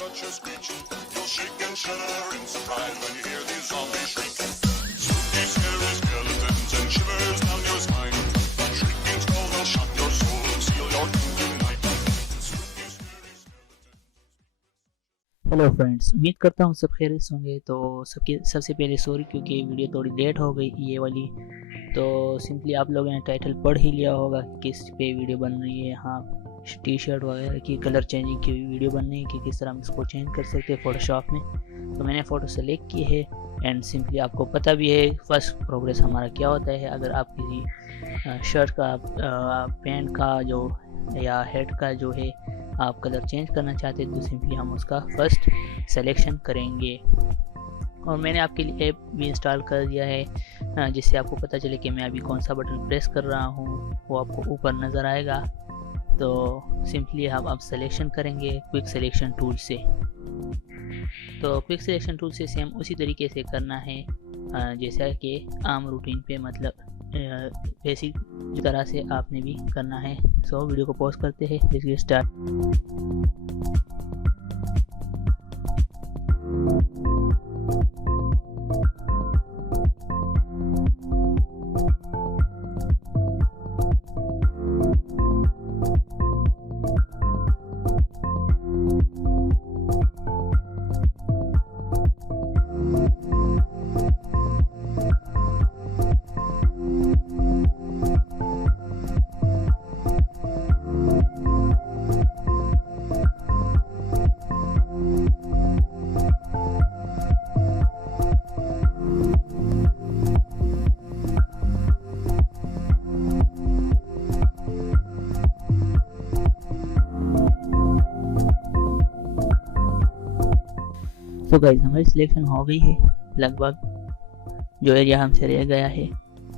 such a screech. You'll shake and shudder in surprise when you hear these zombies shriek. Spooky, scary skeletons and shivers down your spine. Shrieking skulls will shock your soul and seal your doom tonight. Spooky, scary skeletons. Hello friends, उम्मीद करता हूँ सब खैरियत से होंगे। तो सबसे पहले सॉरी क्योंकि वीडियो थोड़ी लेट हो गई ये वाली। तो सिंपली आप लोगों ने टाइटल पढ़ ही लिया होगा किस पे वीडियो बन रही है। हाँ, टी शर्ट वगैरह की कलर चेंजिंग की वीडियो बन रही है कि किस तरह हम इसको चेंज कर सकते हैं फ़ोटोशॉप में। तो मैंने फ़ोटो सेलेक्ट की है एंड सिंपली आपको पता भी है फर्स्ट प्रोग्रेस हमारा क्या होता है। अगर आप किसी शर्ट का पैंट का जो या हेड का जो है आप कलर चेंज करना चाहते हैं तो सिंपली हम उसका फर्स्ट सिलेक्शन करेंगे। और मैंने आपके लिए ऐप भी इंस्टॉल कर दिया है जिससे आपको पता चले कि मैं अभी कौन सा बटन प्रेस कर रहा हूँ, वो आपको ऊपर नज़र आएगा। तो सिंपली हम अब सिलेक्शन करेंगे क्विक सिलेक्शन टूल से। तो क्विक सिलेक्शन टूल से सेम उसी तरीके से करना है जैसा कि आम रूटीन पे, मतलब बेसिक तरह से आपने भी करना है। सो वीडियो को पॉज करते हैं, लेट्स गेट स्टार्ट। तो गाइस हमारी सिलेक्शन हो गई है। लगभग जो एरिया हमसे रह गया है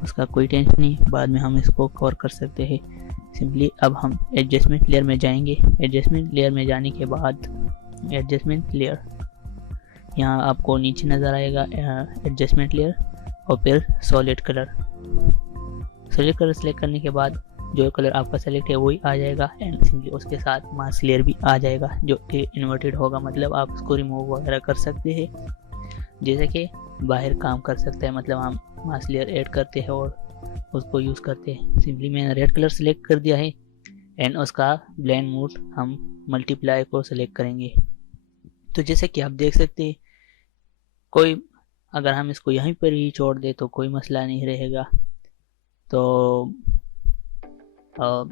उसका कोई टेंशन नहीं, बाद में हम इसको कवर कर सकते हैं। सिंपली अब हम एडजस्टमेंट लेयर में जाएंगे। एडजस्टमेंट लेयर में जाने के बाद एडजस्टमेंट लेयर, यहाँ आपको नीचे नज़र आएगा एडजस्टमेंट लेयर और फिर solid colour. Solid colour select करने के बाद जो कलर आपका सेलेक्ट है वही आ जाएगा एंड सिंपली उसके साथ मास्क लेयर भी आ जाएगा जो कि इन्वर्टेड होगा, मतलब आप उसको रिमूव वगैरह कर सकते हैं जैसे कि बाहर काम कर सकता है। मतलब हम मास्क लेयर ऐड करते हैं और उसको यूज़ करते हैं। सिंपली मैंने रेड कलर सेलेक्ट कर दिया है एंड उसका ब्लेंड मोड हम मल्टीप्लाई को सेलेक्ट करेंगे। तो जैसे कि आप देख सकते हैं कोई अगर हम इसको यहीं पर ही छोड़ दे तो कोई मसला नहीं रहेगा, तो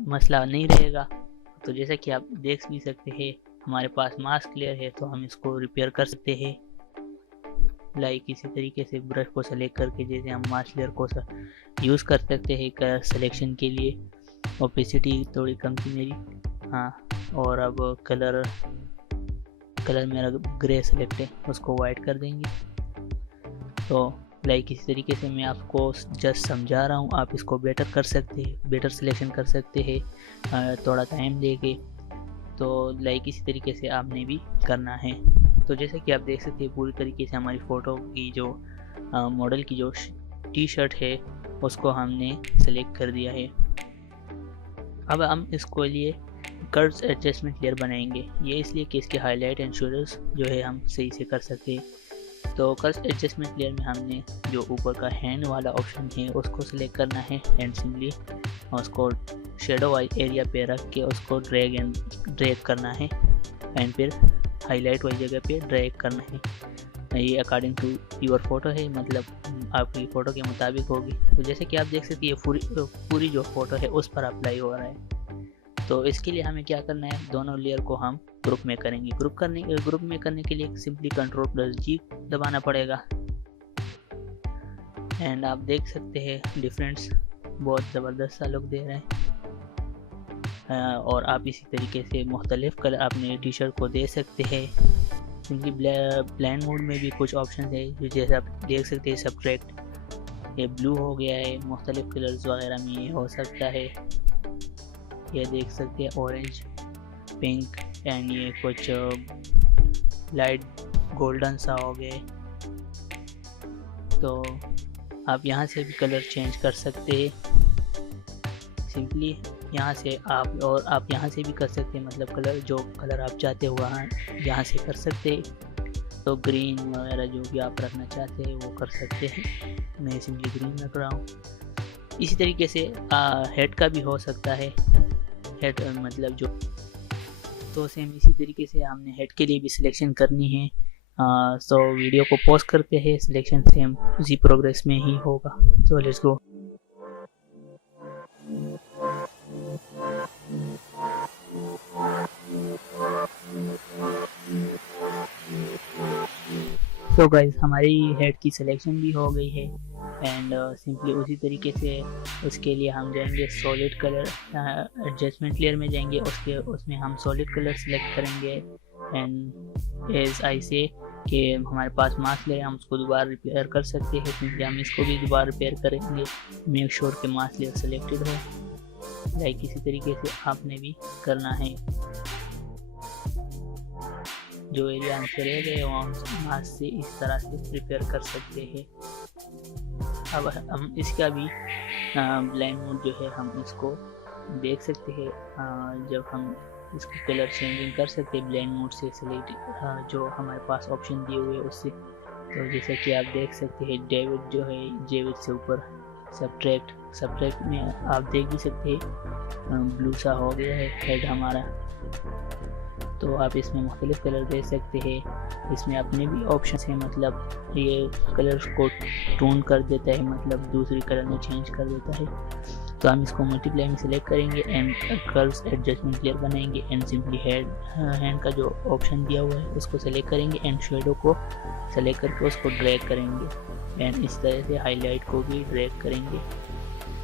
मसला नहीं रहेगा। तो जैसा कि आप देख भी सकते हैं हमारे पास मास्क लेयर है तो हम इसको रिपेयर कर सकते हैं लाइक इसी तरीके से ब्रश को सेलेक्ट करके, जैसे हम मास्क लेयर को यूज़ कर सकते हैं कलर सिलेक्शन के लिए। ओपेसिटी थोड़ी कम थी मेरी, हाँ। और अब कलर मेरा ग्रे सेलेक्ट है, उसको वाइट कर देंगे। तो लाइक इस तरीके से मैं आपको जस्ट समझा रहा हूँ, आप इसको बेटर कर सकते हैं, बेटर सिलेक्शन कर सकते हैं थोड़ा टाइम लेके। तो लाइक इसी तरीके से आपने भी करना है। तो जैसे कि आप देख सकते हैं पूरी तरीके से हमारी फ़ोटो की जो मॉडल की जो टी शर्ट है उसको हमने सेलेक्ट कर दिया है। अब हम इसको लिए कर्व्स एडजस्टमेंट लेयर बनाएंगे, ये इसलिए कि इसके हाईलाइट एंड शेडोज जो है हम सही से कर सकते हैं। तो कर्व्स एडजस्टमेंट लेयर में हमने जो ऊपर का हैंड वाला ऑप्शन है उसको सिलेक्ट करना है एंड सिंपली उसको शेडो वाली एरिया पे रख के उसको ड्रैग करना है एंड फिर हाईलाइट वाली जगह पे ड्रैग करना है। ये अकॉर्डिंग टू योर फोटो है, मतलब आपकी फ़ोटो के मुताबिक होगी। तो जैसे कि आप देख सकते हैं ये पूरी जो फ़ोटो है उस पर अप्लाई हो रहा है। तो इसके लिए हमें क्या करना है, दोनों लेयर को हम ग्रुप में करेंगे। ग्रुप में करने के लिए सिंपली Ctrl+G दबाना पड़ेगा एंड आप देख सकते हैं डिफरेंस बहुत ज़बरदस्त सा लुक दे रहे हैं। और आप इसी तरीके से मुख्तलिफ कलर अपने टी शर्ट को दे सकते हैं। सिंपली ब्लेंड मोड में भी कुछ ऑप्शन है जो जैसे आप देख सकते हैं सब्ट्रैक्ट, ये ब्लू हो गया है, मुख्तलिफ कलर्स वगैरह में ये हो सकता है। ये देख सकते हैं ऑरेंज, पिंक एंड ये कुछ लाइट गोल्डन सा हो गए। तो आप यहाँ से भी कलर चेंज कर सकते हैं। सिंपली यहाँ से आप यहाँ से भी कर सकते हैं, मतलब जो कलर आप चाहते हो वहाँ यहाँ से कर सकते हैं। तो ग्रीन वगैरह जो भी आप रखना चाहते हैं वो कर सकते हैं। मैं सिंपली ग्रीन रख रहा हूँ। इसी तरीके से हेड का भी हो सकता है, हेड मतलब जो, तो सेम इसी तरीके से हमने हेड के लिए भी सिलेक्शन करनी है। सो वीडियो को पॉज करते हैं, सिलेक्शन सेम उसी प्रोग्रेस में ही होगा। So let's go. So guys हमारी हेड की सिलेक्शन भी हो गई है एंड सिंपली उसी तरीके से उसके लिए हम जाएंगे सॉलिड कलर एडजस्टमेंट लेयर में जाएंगे, उसमें हम सॉलिड कलर सेलेक्ट करेंगे एंड एज आई से कि हमारे पास मास्क लेयर हम उसको दोबारा रिपेयर कर सकते हैं। सिंपली हम इसको भी दोबारा रिपेयर करेंगे, मेक श्योर कि मास्क लेयर सेलेक्टेड हो। लाइक इसी तरीके से आपने भी करना है। जो एरिया हमसे रह गए वहाँ मास्क से इस तरह से प्रिपेयर कर सकते हैं। अब हम इसका भी ब्लेंड मोड जो है हम इसको देख सकते हैं। जब हम इसको कलर चेंजिंग कर सकते हैं ब्लेंड मोड से सिलेक्ट जो हमारे पास ऑप्शन दिए हुए उससे। तो जैसा कि आप देख सकते हैं डेविड जो है जेविड से ऊपर सब्ट्रैक्ट में आप देख भी सकते हैं ब्लू सा हो गया है हेड हमारा। तो आप इसमें मुख्तलिफ कलर दे सकते हैं। इसमें अपने भी ऑप्शन है, मतलब ये कलर को टोन कर देता है, मतलब दूसरी कलर में चेंज कर देता है। तो हम इसको मल्टीप्लाई में सेलेक्ट करेंगे एंड कर्व्स एडजस्टमेंट लेयर बनाएंगे एंड सिंपली हैंड का जो ऑप्शन दिया हुआ है उसको सेलेक्ट करेंगे एंड शेडो को सेलेक्ट करके उसको ड्रैग करेंगे एंड इस तरह से हाईलाइट को भी ड्रैग करेंगे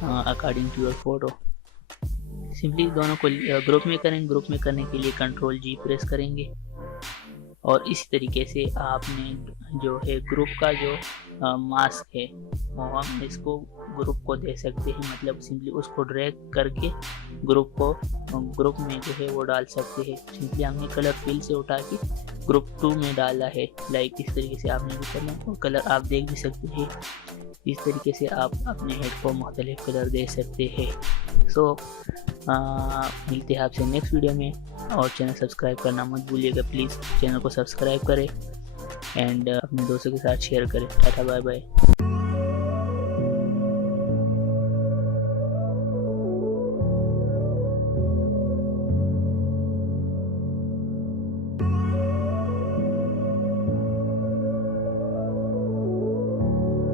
according to your photo. Simply दोनों को ग्रुप में करेंगे। ग्रुप में करने के लिए कंट्रोल जी प्रेस करेंगे और इसी तरीके से आपने जो है ग्रुप का जो मास्क है वो हम इसको ग्रुप को दे सकते हैं, मतलब सिंपली उसको ड्रैग करके ग्रुप में जो है वो डाल सकते हैं। सिंपली हमने कलर फिल से उठा के ग्रुप 2 में डाला है। लाइक इस तरीके से आपने भी करना है। कलर आप देख भी सकते हैं। इस तरीके से आप अपने हेड को मुख्तलिफ कलर दे सकते हैं। सो मिलते हैं आपसे नेक्स्ट वीडियो में और चैनल सब्सक्राइब करना मत भूलिएगा। प्लीज़ चैनल को सब्सक्राइब करें एंड अपने दोस्तों के साथ शेयर करें। Tata bye bye.